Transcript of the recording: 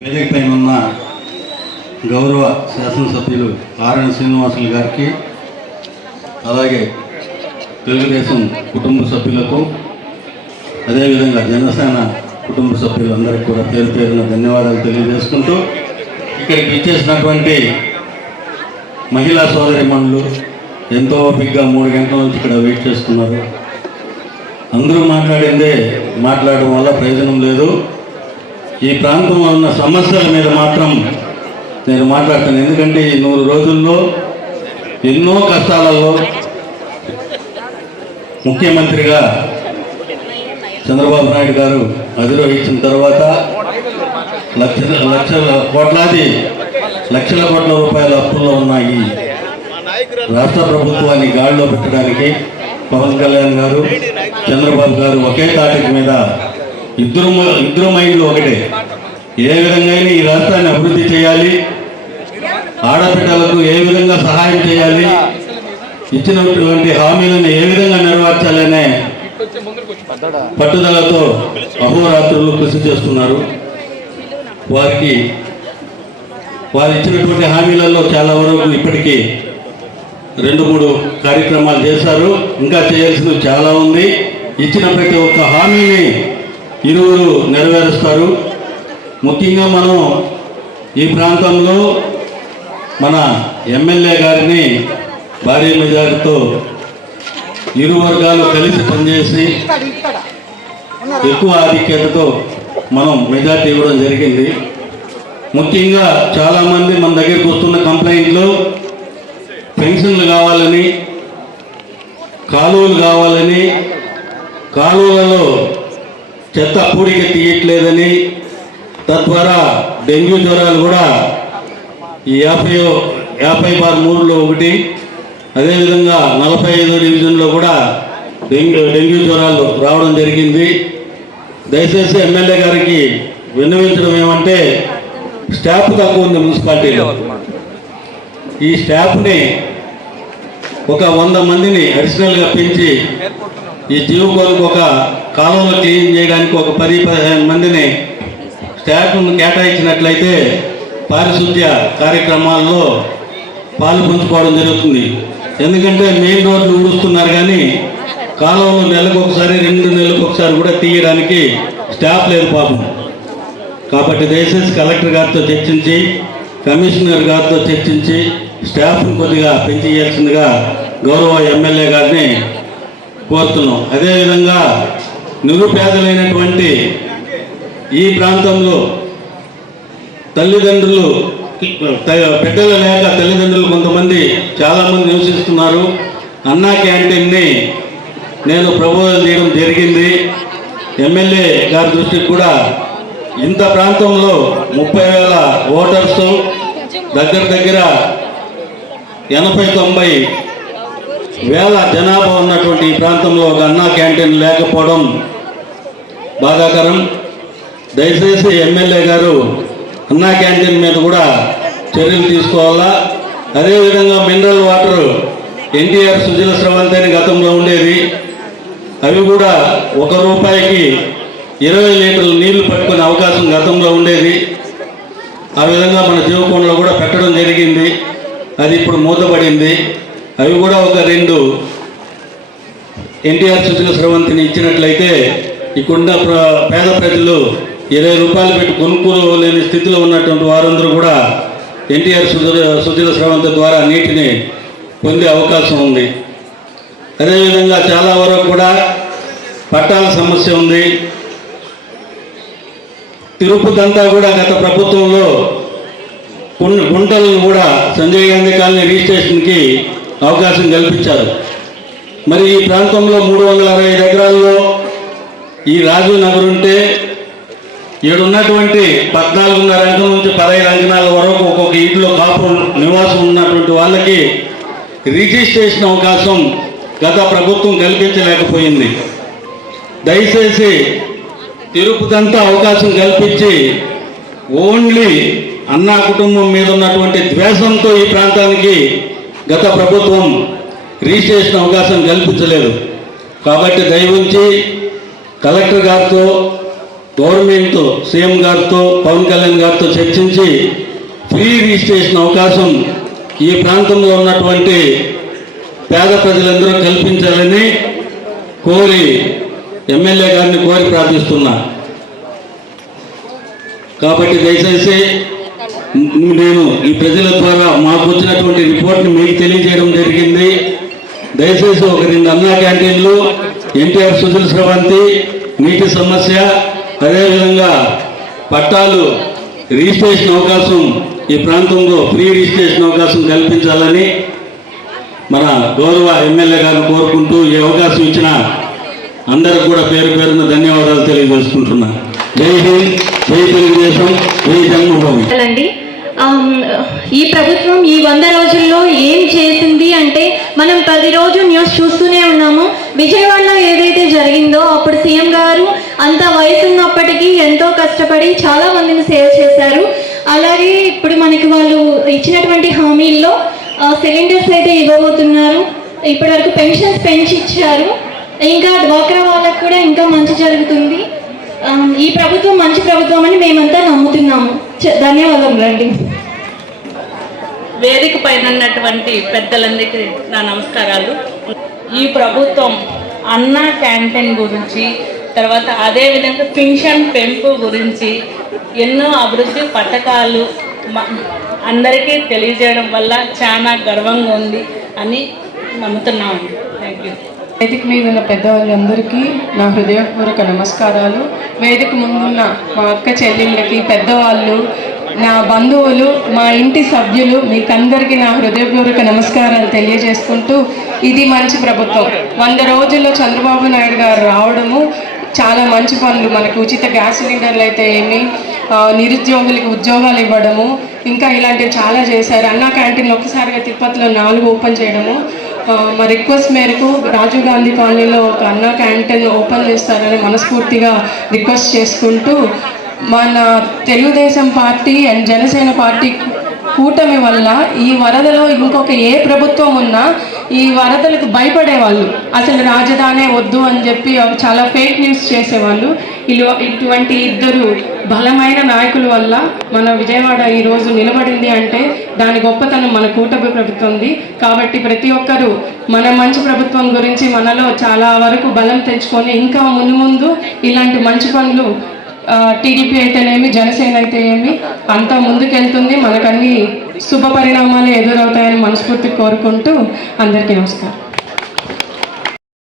వేదిక పైన ఉన్న గౌరవ శాసనసభ్యులు ఆర్ఎన్ శ్రీనివాసులు గారికి అలాగే తెలుగుదేశం కుటుంబ సభ్యులకు అదేవిధంగా జనసేన కుటుంబ సభ్యులందరికీ కూడా పేరు పేరున ధన్యవాదాలు తెలియజేసుకుంటూ ఇక్కడికి ఇచ్చేసినటువంటి మహిళా సోదరిమణులు ఎంతో ఓపికగా మూడు గంటల నుంచి ఇక్కడ వెయిట్ చేస్తున్నారు. అందరూ మాట్లాడిందే మాట్లాడడం వల్ల ప్రయోజనం లేదు. ఈ ప్రాంతంలో ఉన్న సమస్యల మీద మాత్రం నేను మాట్లాడతాను. ఎందుకంటే ఈ నూరు రోజుల్లో ఎన్నో కష్టాలలో ముఖ్యమంత్రిగా చంద్రబాబు నాయుడు గారు అధిరోహించిన తర్వాత లక్ష లక్షల కోట్లాది లక్షల కోట్ల రూపాయల అప్పుల్లో ఉన్నాయి రాష్ట్ర ప్రభుత్వాన్ని గాడిలో పెట్టడానికి పవన్ కళ్యాణ్ గారు చంద్రబాబు గారు ఒకే తాటికి మీద ఇద్దరు ఇద్దరు మైండ్లు ఒకటే. ఏ విధంగా ఈ రాష్ట్రాన్ని అభివృద్ధి చేయాలి? ఆడబిడ్డలకు ఏ విధంగా సహాయం చేయాలి? ఇచ్చినటువంటి హామీలను ఏ విధంగా నెరవేర్చాలనే పట్టుదలతో అహోరాత్రులు కృషి చేస్తున్నారు. వారికి వారు ఇచ్చినటువంటి హామీలలో చాలా వరకు ఇప్పటికీ రెండు మూడు కార్యక్రమాలు చేశారు. ఇంకా చేయాల్సినవి చాలా ఉంది. ఇచ్చిన ప్రతి ఒక్క హామీని ఇరువురు నెరవేరుస్తారు. ముఖ్యంగా మనం ఈ ప్రాంతంలో మన ఎమ్మెల్యే గారిని భారీ మెజారిటీతో ఇరు వర్గాలు కలిసి పనిచేసి ఎక్కువ ఆధిక్యతతో మనం మెజార్టీ ఇవ్వడం జరిగింది. ముఖ్యంగా చాలామంది మన దగ్గరికి వస్తున్న కంప్లైంట్లు పెన్షన్లు కావాలని కాలువలు కావాలని కాలువలలో చెత్త పూడిక తీయట్లేదని తద్వారా డెంగ్యూ జ్వరాలు కూడా ఈ యాభై యాభై బార్ మూడులో ఒకటి అదేవిధంగా నలభై ఐదో డివిజన్లో కూడా డెంగ్యూ డెంగ్యూ జ్వరాలు రావడం జరిగింది. దయచేసి ఎమ్మెల్యే గారికి విన్నవించడం ఏమంటే స్టాఫ్ తక్కువ ఉంది మున్సిపాలిటీలో. ఈ స్టాఫ్ని ఒక వంద మందిని అడిషనల్గా పెంచి ఈ జీవకోలకు ఒక కాలంలో క్లీన్ చేయడానికి ఒక పది పదిహేను మందిని స్టాఫ్ను కేటాయించినట్లయితే పారిశుద్ధ్య కార్యక్రమాల్లో పాలు పంచుకోవడం జరుగుతుంది. ఎందుకంటే మెయిన్ రోడ్లు ఊడుస్తున్నారు కానీ కాలంలో నెలకు ఒకసారి రెండు నెలలకు ఒకసారి కూడా తీయడానికి స్టాఫ్ లేదు పాపం. కాబట్టి దయచేసి కలెక్టర్ గారితో చర్చించి కమిషనర్ గారితో చర్చించి స్టాఫ్ను కొద్దిగా పెంచేయాల్సిందిగా గౌరవ ఎమ్మెల్యే గారిని కోరుతున్నాం. అదేవిధంగా నిరుపేదలైనటువంటి ఈ ప్రాంతంలో తల్లిదండ్రులు పెద్దలు బిడ్డలు లేక తల్లిదండ్రులు కొంతమంది చాలామంది నివసిస్తున్నారు. అన్నా క్యాంటీన్ని నేను ప్రపోజల్ చేయడం జరిగింది. ఎమ్మెల్యే గారి దృష్టికి కూడా ఇంత ప్రాంతంలో ముప్పై వేల ఓటర్స్ దగ్గర దగ్గర ఎనభై తొంభై వేల జనాభా ఉన్నటువంటి ఈ ప్రాంతంలో ఒక అన్నా క్యాంటీన్ లేకపోవడం బాధాకరం. దయచేసి ఎమ్మెల్యే గారు అన్నా క్యాంటీన్ మీద కూడా చర్యలు తీసుకోవాలా? అదేవిధంగా మినరల్ వాటర్ ఎన్టీఆర్ సుజల స్రవంతి అని గతంలో ఉండేది. అవి కూడా ఒక రూపాయికి ఇరవై లీటర్ల నీళ్ళు పట్టుకునే అవకాశం గతంలో ఉండేది. ఆ విధంగా మన జీవకోణంలో కూడా పెట్టడం జరిగింది. అది ఇప్పుడు మూతపడింది. అవి కూడా ఒక రెండు ఎన్టీఆర్ సుజల స్రవంతిని ఇచ్చినట్లయితే ఇక్కడున్న పేద ప్రజలు ఇరవై రూపాయలు పెట్టి కొనుక్కోలేని స్థితిలో ఉన్నటువంటి వారందరూ కూడా ఎన్టీఆర్ సుజల సుజల స్రవంతి ద్వారా నీటిని పొందే అవకాశం ఉంది. అదేవిధంగా చాలా వరకు కూడా పట్టాల సమస్య ఉంది. తిరుపతి అంతా కూడా గత ప్రభుత్వంలో కొన్ని గుంటలను కూడా సంజయ్ గాంధీ కాలనీ రిజిస్ట్రేషన్కి అవకాశం కల్పించారు. మరి ఈ ప్రాంతంలో మూడు వందల అరవై ఎకరాల్లో ఈ రాజు నగర్ ఉంటే ఇక్కడ ఉన్నటువంటి పద్నాలుగున్నర అంకం నుంచి పదహైదు అంకణాల వరకు ఒక్కొక్క ఇంట్లో కాపు నివాసం ఉన్నటువంటి వాళ్ళకి రిజిస్ట్రేషన్ అవకాశం గత ప్రభుత్వం కల్పించలేకపోయింది. దయచేసి తిరుపతి అంతా అవకాశం కల్పించి ఓన్లీ అన్నా కుటుంబం మీద ఉన్నటువంటి ద్వేషంతో ఈ ప్రాంతానికి గత ప్రభుత్వం రిజిస్ట్రేషన్ అవకాశం కల్పించలేదు. కాబట్టి దయవుంచి కలెక్టర్ గారితో గవర్నమెంట్ సీఎం గారితో పవన్ కళ్యాణ్ గారితో చర్చించి ఫ్రీ రిజిస్ట్రేషన్ అవకాశం ఈ ప్రాంతంలో ఉన్నటువంటి పేద ప్రజలందరూ కల్పించాలని కోరి ఎమ్మెల్యే గారిని కోరి ప్రార్థిస్తున్నా. కాబట్టి దయచేసి నేను ఈ ప్రజల ద్వారా మాకు వచ్చినటువంటి రిపోర్ట్ని మీకు తెలియజేయడం జరిగింది. దయచేసి ఒక రెండు అన్నా క్యాంటీన్లు ఎన్టీఆర్ సుజల స్రవంతి నీటి సమస్య అదేవిధంగా పట్టాలు రిజిస్ట్రేషన్ అవకాశం ఈ ప్రాంతంలో ఫ్రీ రిజిస్ట్రేషన్ అవకాశం కల్పించాలని మన గౌరవ ఎమ్మెల్యే గారిని కోరుకుంటూ ఈ అవకాశం ఇచ్చిన అందరికి కూడా పేరు పేరున ధన్యవాదాలు తెలియజేసుకుంటున్నా. జై హింద్ జై తెలుగుదేశం జై జన్మభూమి అండి ఆమ్, ఈ ప్రభుత్వం ఈ వంద రోజుల్లో ఏం చేసింది అంటే మనం పది రోజు న్యూస్ చూస్తూనే ఉన్నాము విజయవాడలో ఏదైతే జరిగిందో అప్పుడు సీఎం గారు అంత వయసు ఉన్నప్పటికీ ఎంతో కష్టపడి చాలా మందిని సేవ్ చేశారు. అలాగే ఇప్పుడు మనకి వాళ్ళు ఇచ్చినటువంటి హామీల్లో సిలిండర్స్ అయితే ఇవ్వబోతున్నారు. ఇప్పటివరకు పెన్షన్స్ పెంచి ఇచ్చారు ఇంకా డ్వాక్రా వాళ్ళకు కూడా ఇంకా మంచి జరుగుతుంది. ఈ ప్రభుత్వం మంచి ప్రభుత్వం అని మేమంతా నమ్ముతున్నాము. చ- రండి వేదిక పైన ఉన్నటువంటి పెద్దలందరికీ నా నమస్కారాలు. ఈ ప్రభుత్వం అన్న క్యాంటీన్ గురించి తర్వాత అదేవిధంగా పింఛన్ పెంపు గురించి ఎన్నో అభివృద్ధి పథకాలు అందరికీ తెలియజేయడం వల్ల చాలా గర్వంగా ఉంది అని నమ్ముతున్నామండి. థ్యాంక్ యూ వేదిక మీద ఉన్న పెద్దవాళ్ళందరికీ నా హృదయపూర్వక నమస్కారాలు. వేదిక ముందున్న మా అక్క చెల్లెళ్ళకి పెద్దవాళ్ళు నా బంధువులు మా ఇంటి సభ్యులు మీకందరికీ నా హృదయపూర్వక నమస్కారాలు తెలియజేసుకుంటూ ఇది మంచి ప్రభుత్వం. వంద రోజుల్లో చంద్రబాబు నాయుడు గారు రావడము చాలా మంచి పనులు. మనకు ఉచిత గ్యాస్ సిలిండర్లు అయితే ఏమి నిరుద్యోగులకు ఉద్యోగాలు ఇవ్వడము ఇంకా ఇలాంటివి చాలా చేశారు. అన్నా క్యాంటీన్లు ఒక్కసారిగా తిరుపతిలో నాలుగు ఓపెన్ చేయడము. మా రిక్వెస్ట్ మేరకు రాజీవ్ గాంధీ కాలనీలో ఒక అన్నా క్యాంటీన్ ఓపెన్ చేస్తారని మనస్ఫూర్తిగా రిక్వెస్ట్ చేసుకుంటూ మన Telugu Desam party and Janasena party కూటమి వల్ల ఈ వరదలో ఇంకొక ఏ ప్రభుత్వం ఉన్నా ఈ వరదలకు భయపడేవాళ్ళు. అసలు రాజధానే వద్దు అని చెప్పి చాలా ఫేక్ న్యూస్ చేసేవాళ్ళు. ఇలు ఇటువంటి ఇద్దరు బలమైన నాయకుల వల్ల మన విజయవాడ ఈ రోజు నిలబడింది అంటే దాని గొప్పతనం మన కూటమి ప్రభుత్వంది. కాబట్టి ప్రతి ఒక్కరూ మన మంచి ప్రభుత్వం గురించి మనలో చాలా వరకు బలం తెచ్చుకొని ఇంకా ముందు ముందు ఇలాంటి మంచి పనులు టీడీపీ అయితేనేమి జనసేన అయితే ఏమి అంతా ముందుకెళ్తుంది. మనకన్నీ శుభ పరిణామాలు ఎదురవుతాయని మనస్ఫూర్తి కోరుకుంటూ అందరికీ నమస్కారం.